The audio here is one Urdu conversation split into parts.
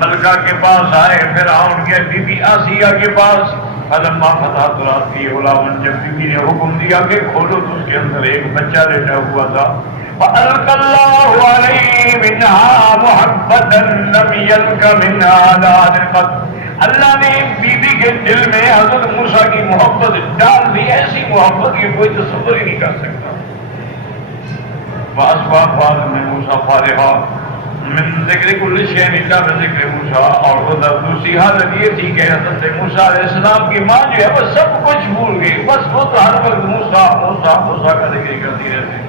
ملکہ کے پاس آئے، فرعون کے بی بی آسیہ کے پاس، فلما فتحت رأسی غلاما، جب بی بی نے حکم دیا کہ کھولو تو اس کے اندر ایک بچہ لیٹا ہوا تھا، فألقى الله عليه منها محبة لم يلق منها دار قط، اللہ نے بی بی کے دل میں حضرت موسیٰ کی محبت ڈال دی، ایسی محبت کی کوئی تصور ہی نہیں کر سکتا۔ وأصبح فاطمہ موسیٰ فارغا من ذکر کل شیء الا من ذکر موسیٰ، اور ادھر دوسری حالت یہ تھی کہ حضرت موسیٰ علیہ السلام کی ماں جو ہے وہ سب کچھ بھول گئی، بس وہ تو ہر وقت موسیٰ موسیٰ موسیٰ کا ذکر کرتی رہتی۔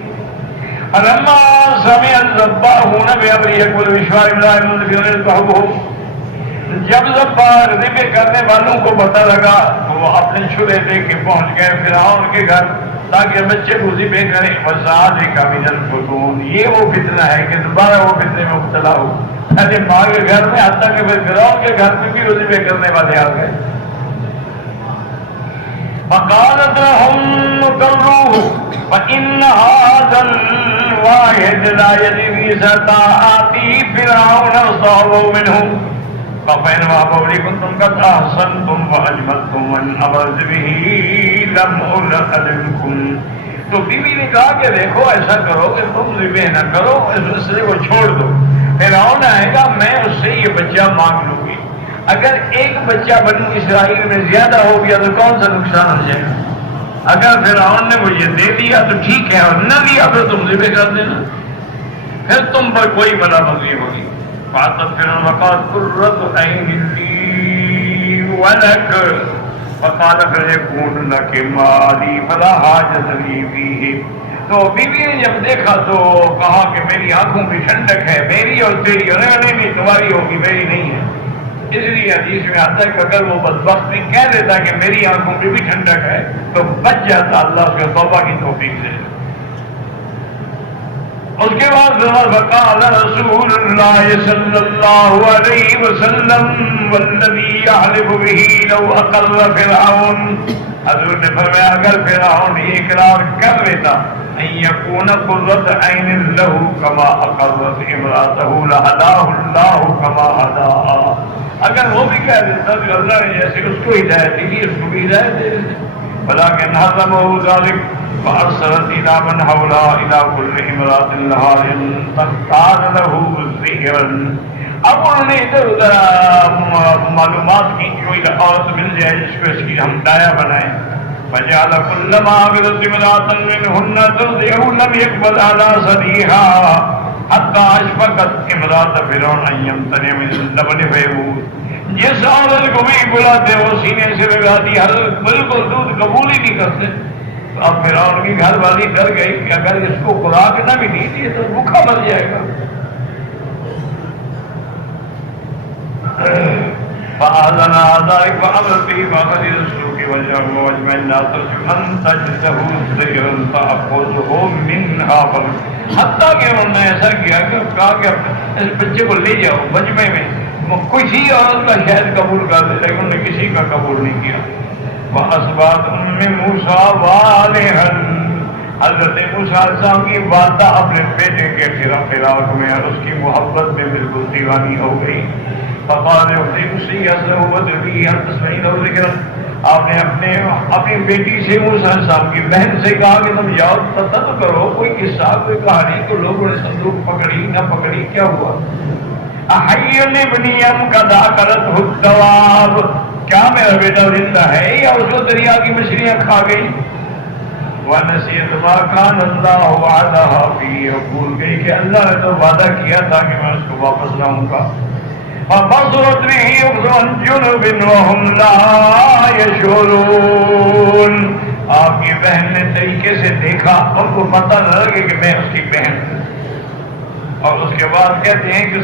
فلما سمع الذباحون بأمره كل بشوار الله منذر الكهف، جب ذبح ذبح کرنے والوں کو پتہ لگا تو وہ اپنے چھلے لے کے پہنچ گئے فرعون کے گھر تاکہ بچے کو ذبح کریں۔ وذلك من الفتون، یہ وہ فتنہ ہے کہ دوبارہ وہ فتنے میں مبتلا ہو، یعنی ماں کے گھر میں، حتیٰ کہ فرعون کے گھر میں بھی وہ ذبح کرنے والے آ گئے۔ فقالت لهم كروه فإن هذا الواحد لا يجري آتي فرعون وصابوا منه فإنما قولي كنتم قد أحسنتم وأجملتم وإن أبرز به لم أرسلكم۔ تو بیوی نے کہا کہ دیکھو ایسا کرو کہ تم ذبح نہ کرو، اس مسئلے کو چھوڑ دو، فرعون آئے گا میں اس سے یہ بچہ مانگ لوں گی، اگر ایک بچہ بنو اسرائیل میں زیادہ ہو گیا تو کون سا نقصان ہو جائے گا؟ اگر فرعون نے مجھے دے دیا تو ٹھیک ہے، اور نہ دیا تو تم ذبح کر دینا، پھر تم پر کوئی بلا بغی ہوگی۔ فاطمہ فرعون وقالت قرۃ عین لی ولک فقال فیکون لک مالی فلا حاجۃ لی فیہ۔ تو بیوی نے جب دیکھا تو کہا کہ میری آنکھوں کی ٹھنڈک ہے، میری اور تیری، اور نہیں تمہاری ہوگی میری نہیں ہے۔ اس لیے حدیث میں آتا ہے کہ اگر وہ بدبخت نہیں کہہ دیتا کہ میری آنکھوں میں بھی ٹھنڈک ہے تو بچ جاتا اللہ اس کے توبہ کی توفیق سے۔ اس کے بعد فقال رسول اللہ صلی اللہ علیہ وسلم والذی یحلف به لو اقر فرعون، حضور نے فرمایا اگر فرعون یہ اقرار کر لیتا ان یکون قرۃ عین له کما اقرت امرأته لهداه اللہ کما ہداها، اگر وہ بھی کہہ دیتا کہ اللہ نے جیسے اس کو ہدایت دی اس کو بھی ہدایت دے دیتے، ولكن حرمه ذلك فأرسلت إلى من حولها إلى كل امرأة لها تختار له سحرا۔ اب انہوں نے ادھر ادھر معلومات کی کوئی عورت مل جائے جس کو اس کی ہم دایا بنائیں، فجعل كلما عبدت امرأة منهن ترضعه لم يقبل على صديها حتى اشفقت امرأة فرعون ان يمتنع من اللبن فيموت۔ جس عورت کو بھی بلاتے وہ سینے سے لگاتی، حضرت بالکل دودھ قبول ہی نہیں کرتے۔ تو اب فرعون کی گھر والی ڈر گئی کہ اگر اس کو خوراک نہ بھی دیجیے تو بھوکا مر جائے گا۔ فآذن ذلك فأمر به فأخذ السوق وجهه وأجمع الناس أن تجده سحرا فأخذه منها، حتیٰ کہ انہوں نے ایسا کیا کہ کہا کہ اس بچے کو لے جاؤ مجمع میں، کسی عورت کا شاید قبول کر دے لیکن انہوں نے کسی کا قبول نہیں کیا۔ وَأَصْبَحَتْ أُمُّ مُوسَىٰ وَالِهًا، حضرت موسیٰ علیہ السلام کی والدہ اپنے بیٹے کے فراق میں اور اس کی محبت میں بالکل دیوانی ہو گئی۔ فقال اسی آپ نے اپنی بیٹی سے موسیٰ علیہ السلام کی بہن سے کہا کہ تم جاؤ پتہ تو کرو کوئی قصہ کوئی کہانی، تو لوگوں نے صندوق پکڑی نہ پکڑی کیا ہوا؟ احی ابنی ام قد اکلتہ الدواب، کیا میرا بیٹا زندہ ہے یا اس کو دریا کی مچھلیاں کھا گئی؟ ونسیت ما کان اللہ وعدها فیہ، بھول گئی کہ اللہ نے تو وعدہ کیا تھا کہ میں اس کو واپس لاؤں گا۔ فبصرت به عن جنب وهم لا يشعرون، آپ کی بہن نے طریقے سے دیکھا، ان کو پتہ نہ لگے کہ میں اس کی بہن ہوں۔ اور اس کے بعد کہتے ہیں کہ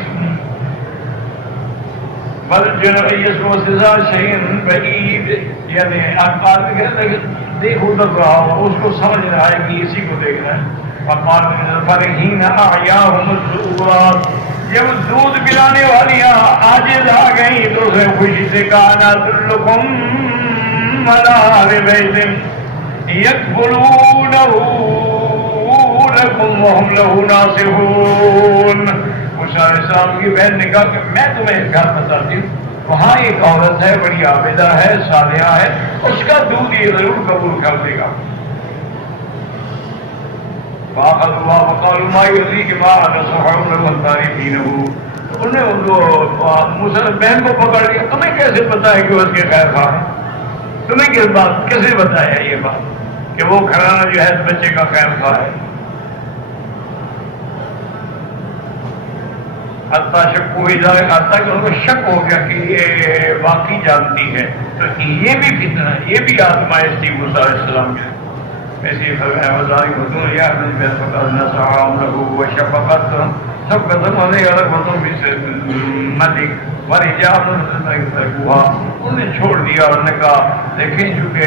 بل جنعیس و سزا شہین بعید، یعنی آدمی کہتے ہیں کہ دیکھ ادھر رہا ہو، اس کو سمجھ رہا ہے کہ اسی کو دیکھ رہا ہے۔ فقال من الفرحین اعیاہم السعورات، جب دودھ پلانے والیاں عاجز آ گئیں تو اسے خوشی سے کہا نادلکم علی بیت یکفلونہ لکم وہم لہ ناصحون، موسیٰ علیہ السلام کی بہن نے کہا کہ میں تمہیں ایک گھر بتاتی ہوں، وہاں ایک عورت ہے، بڑی عابدہ ہے، صالحہ ہے، اس کا دودھ یہ ضرور قبول کر دے گا۔ فَأَخَذُوهَا وَقَالُوا مَا يُدْرِيكِ مَا أَحْدَثَ هَٰؤُلَاءِ وَالتَّارِكِينَهُ، انہیں موسیٰ نے بہن کو پکڑ لیا، تمہیں کیسے پتا ہے کہ اس کے خیر خواہ ہے؟ تمہیں کس بات کیسے بتایا یہ بات کہ وہ گھرانہ جو ہے اس بچے کا خیر خواہ ہے؟ حتیٰ شک ہوئی جائے، حتیٰ کہ ان کو شک ہو گیا کہ یہ واقعی جانتی ہے، تو یہ بھی فتنہ، یہ بھی آزمائش تھی موسیٰ علیہ السلام کی۔ ایسی فرمایا وذالک رسول یا من فقد نصحهم له وشفقت سب قدم علیہ رحمتوں بھی سے ملک ورجال ترکوها، انہوں نے چھوڑ دیا اور نے کہا دیکھیں چونکہ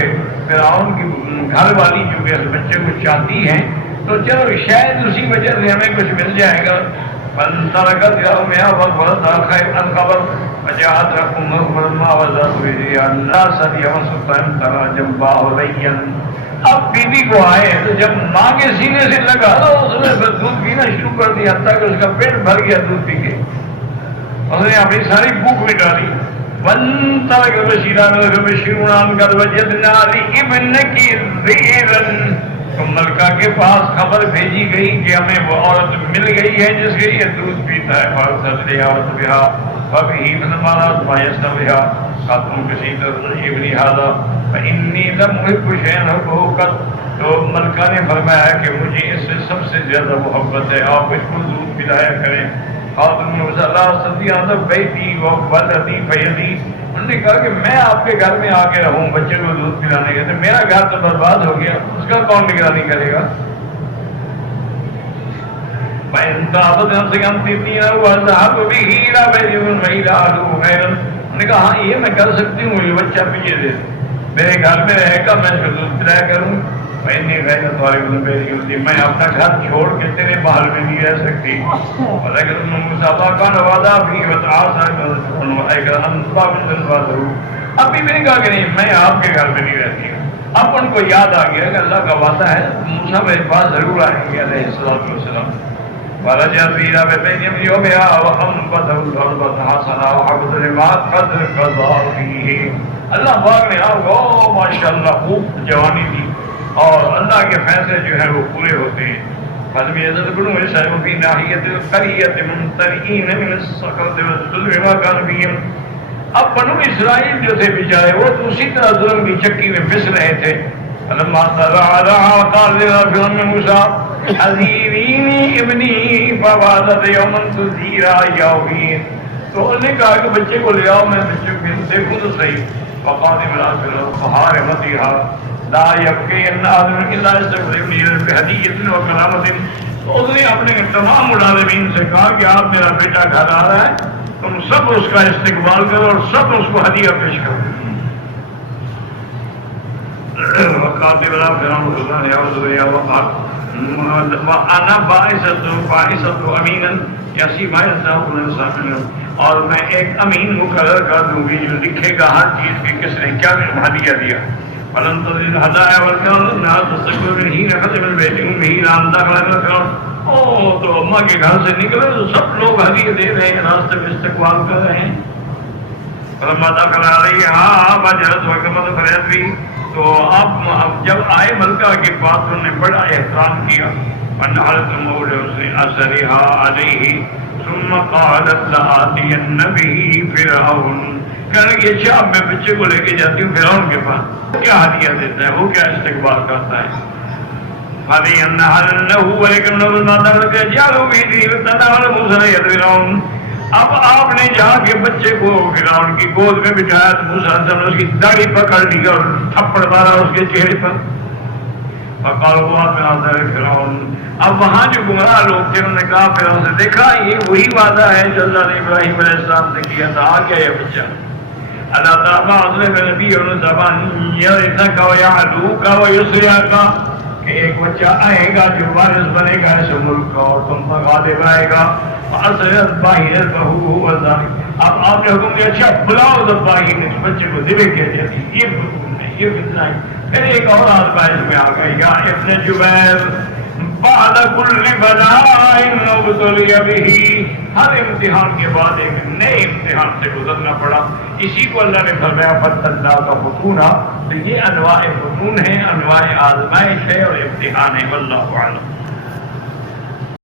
فرعون کی گھر والی چونکہ اس بچے کو چاہتی ہیں تو چلو شاید اسی وجہ سے ہمیں کچھ مل جائے گا۔ فانطلقت يومها فأخبرتها خير الخبر فجاءت أمه فلما وضعت به الناس يمسكها ترى جنبه ليا، اب بیوی کو آئے تو جب ماں کے سینے سے لگا تو اس نے پھر دودھ پینا شروع کر دیا حتیٰ کہ اس کا پیٹ بھر گیا دودھ پی کے، اس نے اپنی ساری بھوک مٹا لی۔ وانطلق بشيرون أن قد وجدنا لابنك ذئرا، تو ملکہ کے پاس خبر بھیجی گئی کہ ہمیں وہ عورت مل گئی ہے جس کے یہ دودھ پیتا ہے، فارسلت إليها بها فبه من المرض ما يشتبهها خاتم کسی طرح ابن هذا فإني لم أحب شيئا أحبه قط، تو ملکہ نے فرمایا کہ مجھے اس سے سب سے زیادہ محبت ہے، آپ اس کو دودھ پلایا کریں۔ خاتم نے صلی اللہ علیہ وسلم بیٹی وولدی فیدی، انہوں نے کہا کہ میں آپ کے گھر میں آ کے رہوں بچے کو دودھ پلانے کے، میرا گھر تو برباد ہو گیا، اس کا کون نگرانی کرے گا؟ انہوں نے کہا ہاں یہ میں کر سکتی ہوں، یہ بچہ پیچھے دے میرے گھر میں رہے گا، میں اس کو دودھ پلایا کروں۔ میں اپنا گھر چھوڑ کے تیرے محل میں نہیں رہ سکتی۔ ابھی میں نے کہا کہ نہیں میں آپ کے گھر میں نہیں رہتی ہوں۔ اب ان کو یاد آ گیا کہ اللہ کا وعدہ ہے موسیٰ میرے پاس ضرور آئیں گے علیہ السلام۔ فرجعت إلى بيتهم يومها وأنبته الأرض حسنا وحفظ لما قد قضى فيه، اللہ پاک نے آپ کو ماشاءاللہ خوب جوانی دی اور اللہ کے فیصلے جو ہیں وہ پورے ہوتے ہیں۔ فلم يزل بنو إسرائيل في ناحية القرية ممتلئين من السخط والظلم ما كانوا فيهم، اب بنو اسرائیل جو تھے بیچارے وہ تو اسی طرح ظلم کی چکی میں پھنس رہے تھے۔ فلما طلع قال لرجل موسى حذريني ابني فوالد يوما تذيرا يومين، تو انہوں نے کہا کہ بچے کو لے آؤ میں بچے کو دیکھوں تو صحیح۔ فقادم الحارمتها لا يبقين آدم الا يستقبلني بهدية وكرامة، تو اس نے اپنے تمام ملازمین سے کہا کہ آپ میرا بیٹا گھر آ رہا ہے، تم سب اس کا استقبال کرو اور سب اس کو ہدیہ پیش کرو۔ وقات بلا فرعون خدا نے اعوذ باللہ وقات وانا باعثت امینا یسی باعثت انسان، اور میں ایک امین مقرر کر دوں گی جو لکھے گا ہر چیز کی کس نے کیا ہدیہ دیا۔ فلن تزل الهدايا والكرم الناس تستكبر من حين خرج من بيت امه لان دخل الكرم، تو اماں کے گھر سے نکلے تو سب لوگ ہدیہ دے رہے ہیں، راستے میں استقبال کر رہے ہیں۔ فلما دخل عليها بجرت وكمت فرحت بھی، تو اب جب آئے ملکہ کے پاس انہوں نے بڑا احترام کیا۔ فنحلت مولى حسن اثرها عليه ثم قالت لآتين به فرعون، کہنے لگی اچھا اب میں بچے کو لے کے جاتی ہوں فرعون کے پاس، کیا ہدیہ دیتا ہے، وہ کیا استقبال کرتا ہے۔ اب آپ نے جا کے بچے کو فرعون کی گود میں بٹھایا تو موسیٰ علیہ السلام نے اس کی داڑھی پکڑ لی اور تھپڑ مارا اس کے چہرے پر۔ فرعون، اب وہاں جو گمراہ لوگ تھے انہوں نے کہا فرعون سے، دیکھا یہ وہی وعدہ ہے جو اللہ نے ابراہیم علیہ السلام سے کیا تھا، آ گیا یہ بچہ۔ اللہ تعالیٰ حضرت نبی اور زبان یرثک و یعلوک و یسرک، کہ ایک بچہ آئے گا جو وارث بنے گا اس ملک کا اور تم پر غالب آئے گا۔ اب آپ نے حکم دیا اچھا بلاؤ ذبائح، اس بچے کو ذبح کیا جاتی، یہ حکم ہے، یہ فتنہ ہے۔ پھر ایک اور آدھ باعث میں آ گئی یا ابن جبیر بعد كل بلاء ابتلي به، ہر امتحان کے بعد ایک نئے امتحان سے گزرنا پڑا. اسی کو اللہ نے فرمایا فتنا کا فتونا. تو یہ انواع فتون ہیں، انواع آزمائش ہے اور امتحان ہے. واللہ اعلم.